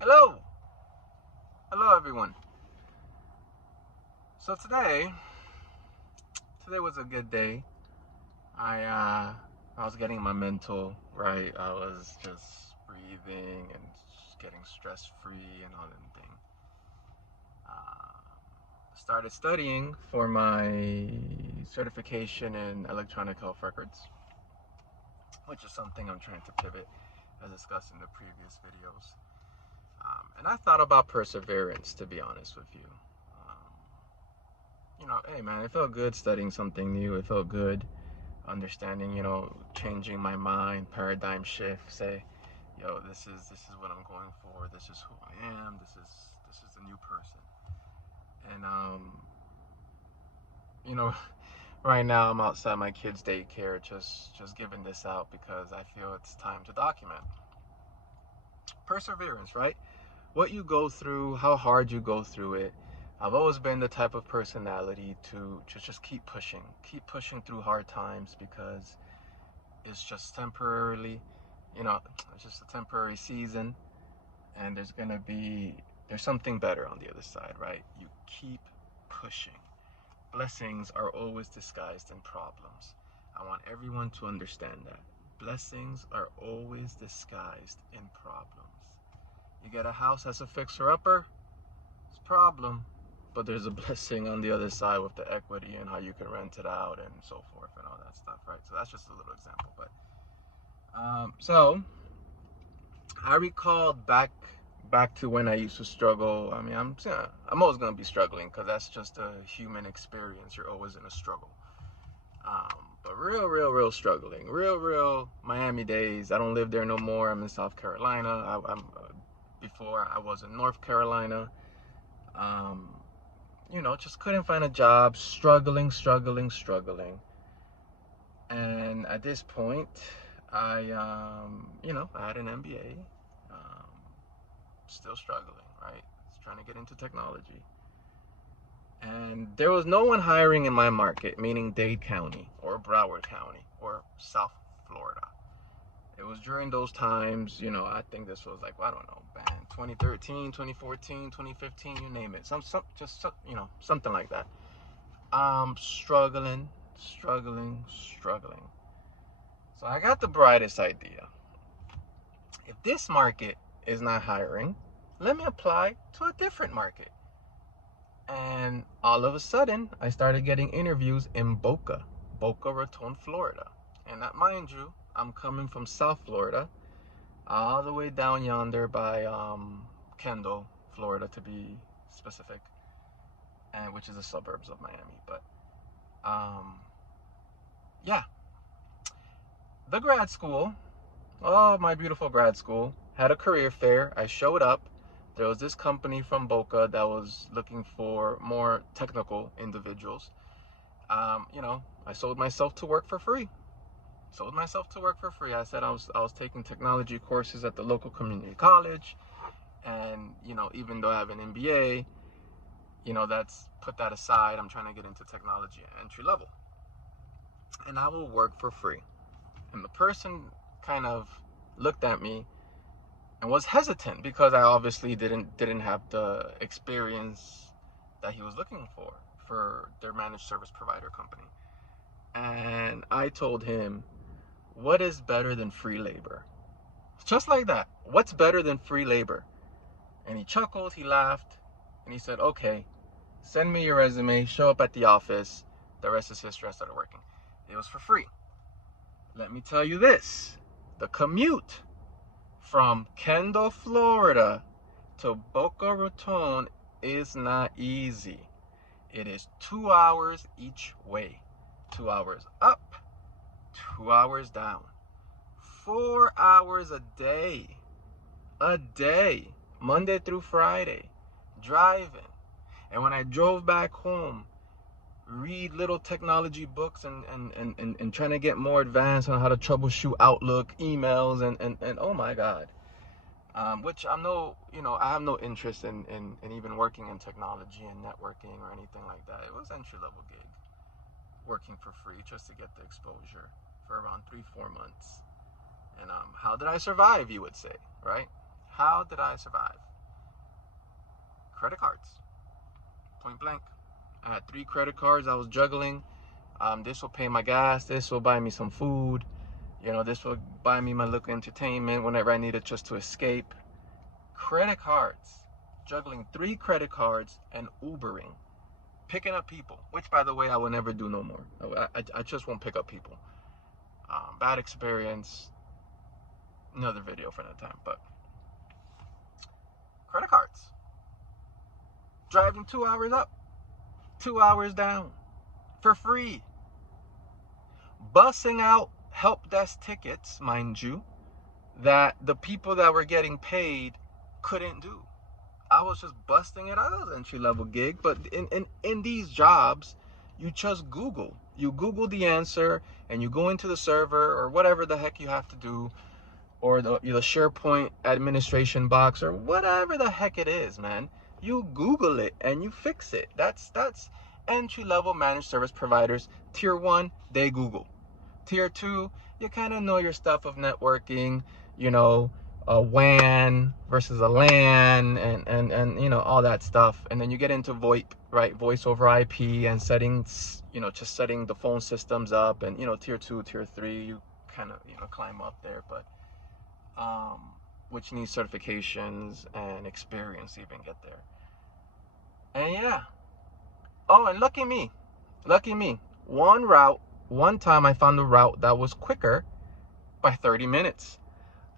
Hello! Hello everyone. So today was a good day. I was getting my mental right. I was just breathing and just getting stress free and all that thing. Started studying for my certification in electronic health records, which is something I'm trying to pivot as discussed in the previous videos. And I thought about perseverance, to be honest with you. Um, hey man, it felt good studying something new. It felt good understanding, changing my mind, paradigm shift, say, this is what I'm going for, this is who I am, this is the new person. And you know, right now I'm outside my kids' daycare just giving this out because I feel it's time to document. Perseverance, right? What you go through, how hard you go through it. I've always been the type of personality to just keep pushing through hard times because it's just temporarily, it's just a temporary season, and there's something better on the other side, right? You keep pushing. Blessings are always disguised in problems. I want everyone to understand that. Blessings are always disguised in problems. You get a house as a fixer-upper, it's a problem, but there's a blessing on the other side with the equity and how you can rent it out and so forth and all that stuff, right? So that's just a little example, but so I recalled back to when I used to struggle. I mean, I'm always gonna be struggling because that's just a human experience. You're always in a struggle. But real struggling. Real Miami days. I don't live there no more. I'm in South Carolina. I'm before I was in North Carolina. Um, just couldn't find a job. Struggling. And at this point, I had an MBA. Um, Still struggling, right? Trying to get into technology. And there was no one hiring in my market, meaning Dade County or Broward County or South Florida. It was during those times, I think this was like, I don't know, man, 2013, 2014, 2015, you name it. Something like that. Struggling. So I got the brightest idea. If this market is not hiring, let me apply to a different market. And all of a sudden, I started getting interviews in Boca Raton, Florida. And that, mind you, I'm coming from South Florida, all the way down yonder by Kendall, Florida, to be specific, and which is the suburbs of Miami. But um, yeah, the grad school, oh, my beautiful grad school, had a career fair. I showed up. There was this company from Boca that was looking for more technical individuals. I sold myself to work for free. I said I was taking technology courses at the local community college, and even though I have an MBA, that's put that aside. I'm trying to get into technology at entry level, and I will work for free. And the person kind of looked at me and was hesitant because I obviously didn't have the experience that he was looking for their managed service provider company. And I told him, what is better than free labor? Just like that. What's better than free labor? And he chuckled, he laughed, and he said, okay, send me your resume, show up at the office. The rest is history. I started working. It was for free. Let me tell you this, the commute from Kendall, Florida to Boca Raton is not easy. It is 2 hours each way. 2 hours up, 2 hours down. 4 hours a day. Monday through Friday, driving. And when I drove back home, read little technology books and trying to get more advanced on how to troubleshoot Outlook, emails, and oh my God. Which I have no interest in even working in technology and networking or anything like that. It was entry level gig, working for free just to get the exposure for around 3-4 months. And how did I survive, you would say, right? How did I survive? Credit cards, point blank. I had 3 credit cards I was juggling. This will pay my gas. This will buy me some food. This will buy me my little entertainment whenever I need it just to escape. Credit cards. Juggling 3 credit cards and Ubering. Picking up people, which, by the way, I will never do no more. I just won't pick up people. Bad experience. Another video for that time. But credit cards. Driving 2 hours up, 2 hours down for free. Bussing out help desk tickets, mind you, that the people that were getting paid couldn't do. I was just busting it out. It was an entry-level gig, but in these jobs, you just Google. You Google the answer, and you go into the server or whatever the heck you have to do, or the SharePoint administration box, or whatever the heck it is, man. You Google it and you fix it. That's entry-level managed service providers. Tier 1, they Google. Tier 2, you kind of know your stuff of networking, a WAN versus a LAN, and all that stuff. And then you get into VoIP, right? Voice over IP and settings, just setting the phone systems up. And, tier 2, tier 3, you kind of, climb up there. But which needs certifications and experience to even get there. And yeah. Oh, and lucky me. One time I found a route that was quicker by 30 minutes.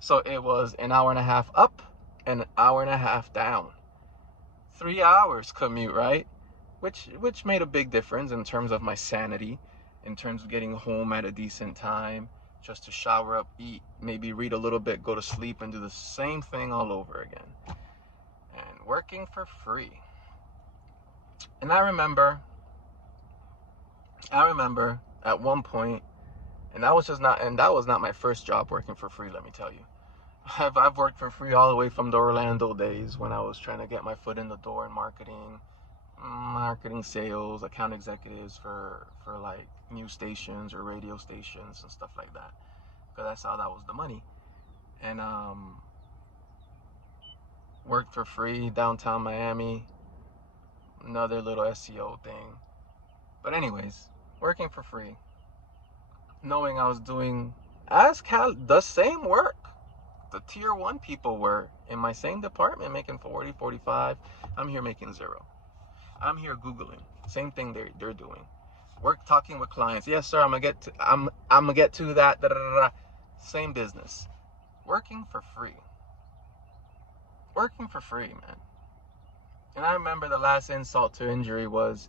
So it was an hour and a half up and an hour and a half down. 3 hours commute, right? Which made a big difference in terms of my sanity, in terms of getting home at a decent time, just to shower up, eat, maybe read a little bit, go to sleep, and do the same thing all over again. And working for free. And I remember at one point, and that was not my first job working for free, let me tell you. I've worked for free all the way from the Orlando days when I was trying to get my foot in the door in marketing sales, account executives for like news stations or radio stations and stuff like that. Because that's how that was the money. And worked for free downtown Miami, another little SEO thing. But anyways, working for free, knowing I was doing the same work the tier 1 people were in my same department, making 40, 45. I'm here making 0. I'm here Googling. Same thing they're doing. Talking with clients. Yes, sir, I'm gonna get to that. Da, da, da, da. Same business. Working for free, man. And I remember the last insult to injury was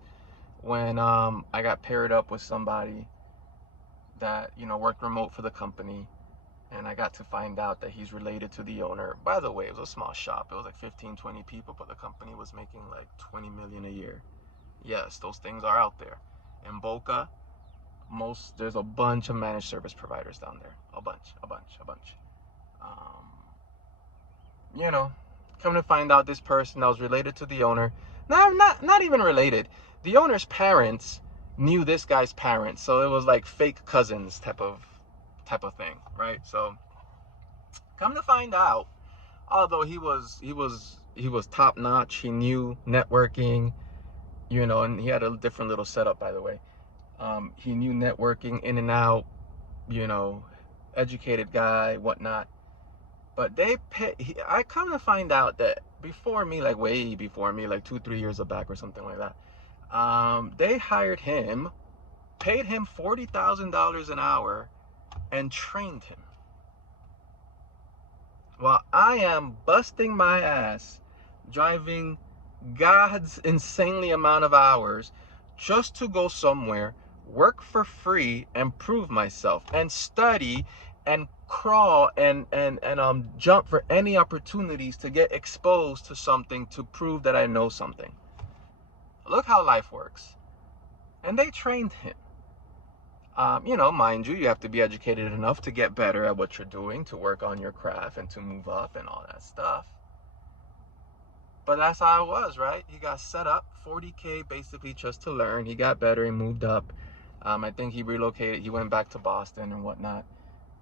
when I got paired up with somebody that worked remote for the company, and I got to find out that he's related to the owner. By the way, it was a small shop. It was like 15, 20 people, but the company was making like 20 million a year. Yes, those things are out there. In Boca, there's a bunch of managed service providers down there. A bunch. Come to find out, this person that was related to the owner, not even related. The owner's parents knew this guy's parents, so it was like fake cousins type of thing, right? So come to find out, although he was top notch, he knew networking, and he had a different little setup, by the way. He knew networking in and out, educated guy, whatnot. But I come to find out that way before me, like 2-3 years back or something like that, they hired him, paid him $40,000 an hour, and trained him. While I am busting my ass, driving God's insanely amount of hours just to go somewhere, work for free, and prove myself, and study and crawl and jump for any opportunities to get exposed to something to prove that I know something. Look how life works. And they trained him. Mind you, you have to be educated enough to get better at what you're doing, to work on your craft, and to move up and all that stuff. But that's how it was, right? He got set up, $40K basically just to learn. He got better, he moved up. I think he relocated, he went back to Boston and whatnot.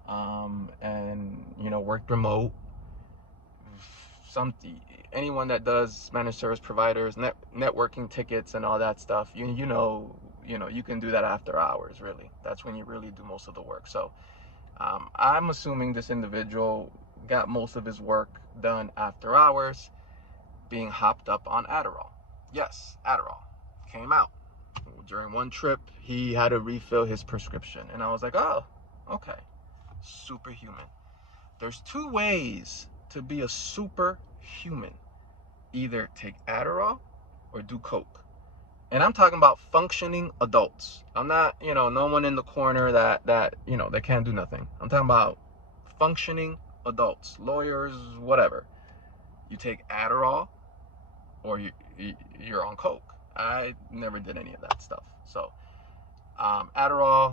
And, worked remote. some anyone that does managed service providers, networking tickets and all that stuff, you know, you can do that after hours. Really, that's when you really do most of the work. So I'm assuming this individual got most of his work done after hours, being hopped up on Adderall. Yes, Adderall came out. During one trip, he had to refill his prescription, and I was like, oh, okay, superhuman. There's two ways to be a superhuman: either take Adderall or do coke. And I'm talking about functioning adults. I'm not, no one in the corner that they can't do nothing. I'm talking about functioning adults, lawyers, whatever. You take Adderall or you're on coke. I never did any of that stuff. So Adderall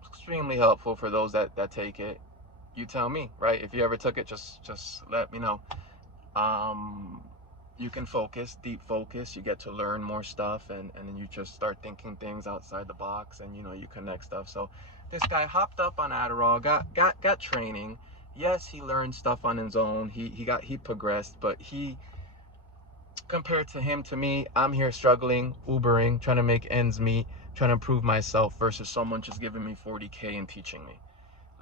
is extremely helpful for those that take it. You tell me, right? If you ever took it, just let me know. You can focus, deep focus. You get to learn more stuff, and then you just start thinking things outside the box, and you connect stuff. So this guy hopped up on Adderall, got training. Yes, he learned stuff on his own. He progressed, but compared to me, I'm here struggling, Ubering, trying to make ends meet, trying to improve myself versus someone just giving me 40K and teaching me.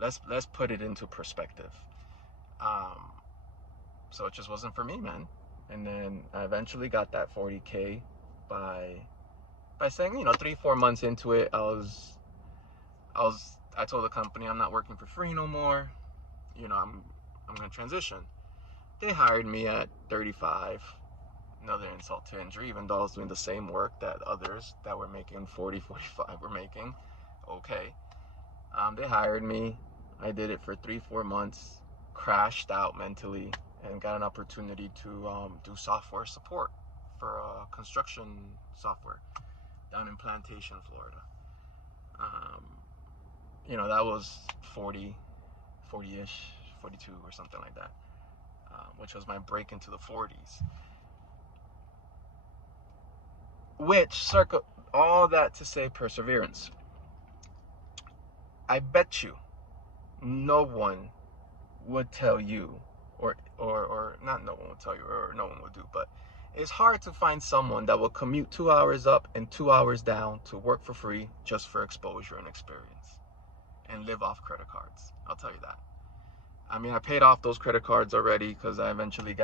Let's put it into perspective. So it just wasn't for me, man. And then I eventually got that 40K by saying, 3-4 months into it, I told the company I'm not working for free no more. I'm gonna transition. They hired me at 35. Another insult to injury, even though I was doing the same work that others that were making 40, 45 were making. Okay. They hired me. I did it for 3-4 months, crashed out mentally, and got an opportunity to do software support for construction software down in Plantation, Florida. That was 40-ish, 42 or something like that, which was my break into the 40s. All that to say perseverance. I bet you no one would tell you, or not no one would tell you, or no one would do, but it's hard to find someone that will commute 2 hours up and 2 hours down to work for free just for exposure and experience and live off credit cards. I'll tell you that. I mean, I paid off those credit cards already because I eventually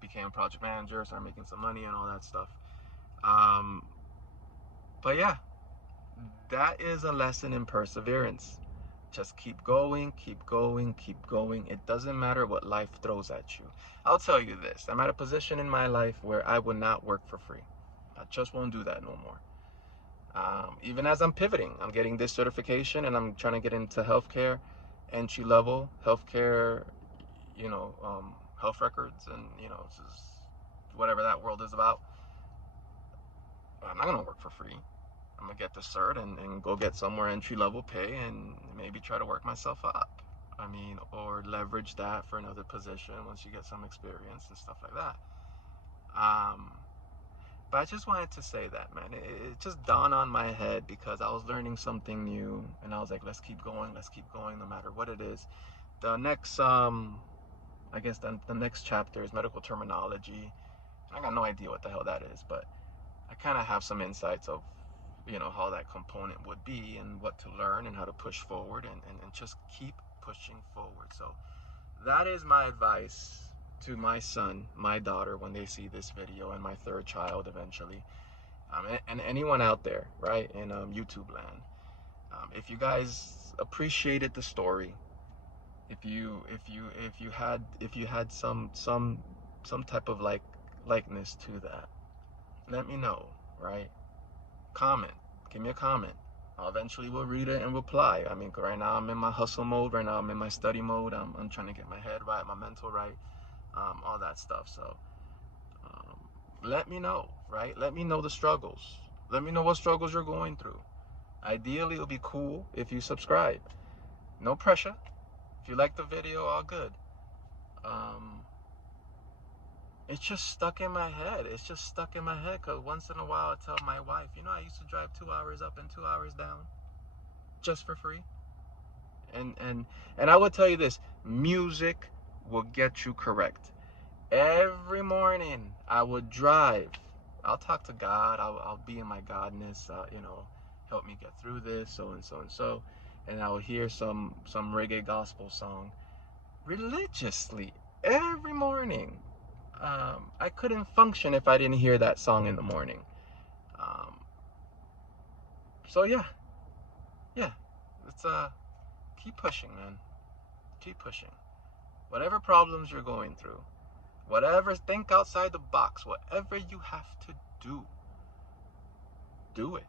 became a project manager, started making some money and all that stuff. But yeah, that is a lesson in perseverance. Just keep going, keep going, keep going. It doesn't matter what life throws at you. I'll tell you this. I'm at a position in my life where I would not work for free. I just won't do that no more. Even as I'm pivoting, I'm getting this certification and I'm trying to get into healthcare, entry level healthcare, health records, and just whatever that world is about. I'm not gonna work for free. I'm gonna get the cert and go get somewhere entry level pay and maybe try to work myself up. Or leverage that for another position once you get some experience and stuff like that. But I just wanted to say that, man. It just dawned on my head because I was learning something new, and I was like, let's keep going, no matter what it is. The next, I guess the next chapter is medical terminology. I got no idea what the hell that is, but I kind of have some insights of, how that component would be and what to learn and how to push forward and just keep pushing forward. So that is my advice to my son, my daughter, when they see this video, and my third child eventually, and anyone out there, right, in YouTube land. If you guys appreciated the story, if you had some type of likeness to that, let me know, right? Comment, give me a comment. I'll eventually will read it and reply. Right now I'm in my hustle mode. Right now I'm in my study mode. I'm trying to get my head right, my mental right, all that stuff. So let me know, right? Let me know the struggles. Let me know what struggles you're going through. Ideally, it would be cool if you subscribe. No pressure. If you like the video, all good. It's just stuck in my head. Because once in a while I tell my wife, I used to drive 2 hours up and 2 hours down just for free. And I will tell you this, music will get you correct. Every morning I would drive. I'll talk to God. I'll be in my Godness. Help me get through this, so and so and so. And I would hear some reggae gospel song religiously every morning. I couldn't function if I didn't hear that song in the morning. Um, so yeah, it's keep pushing, man. Keep pushing. Whatever problems you're going through, whatever, think outside the box. Whatever you have to do, do it.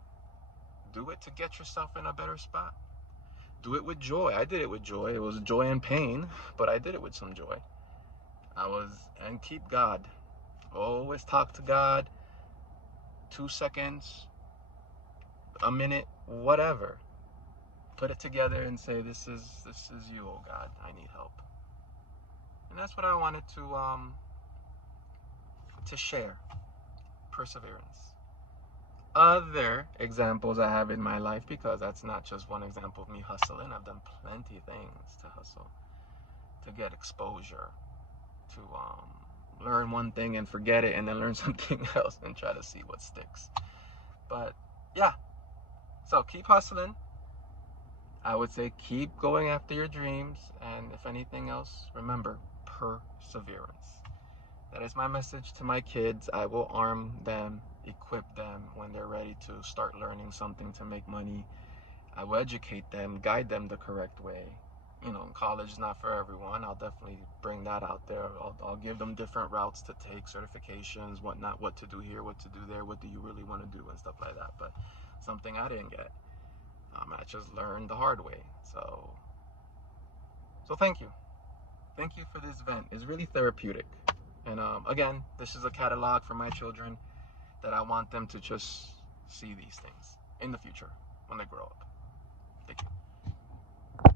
Do it to get yourself in a better spot. Do it with joy. I did it with joy. It was joy and pain, but I did it with some joy. And keep God. Always talk to God. 2 seconds, a minute, whatever. Put it together and say, this is you, oh God. I need help. And that's what I wanted to share. Perseverance. Other examples I have in my life, because that's not just one example of me hustling. I've done plenty of things to hustle, to get exposure, to learn one thing and forget it, and then learn something else and try to see what sticks. But yeah, so keep hustling. I would say keep going after your dreams, and if anything else, remember perseverance. That is my message to my kids. I will arm them, equip them when they're ready to start learning something to make money. I will educate them, guide them the correct way. College is not for everyone. I'll definitely bring that out there. I'll give them different routes to take, certifications, whatnot, what to do here, what to do there, what do you really want to do, and stuff like that. But something I didn't get. I just learned the hard way. So thank you. Thank you for this event. It's really therapeutic. And again, this is a catalog for my children that I want them to just see these things in the future when they grow up. Thank you.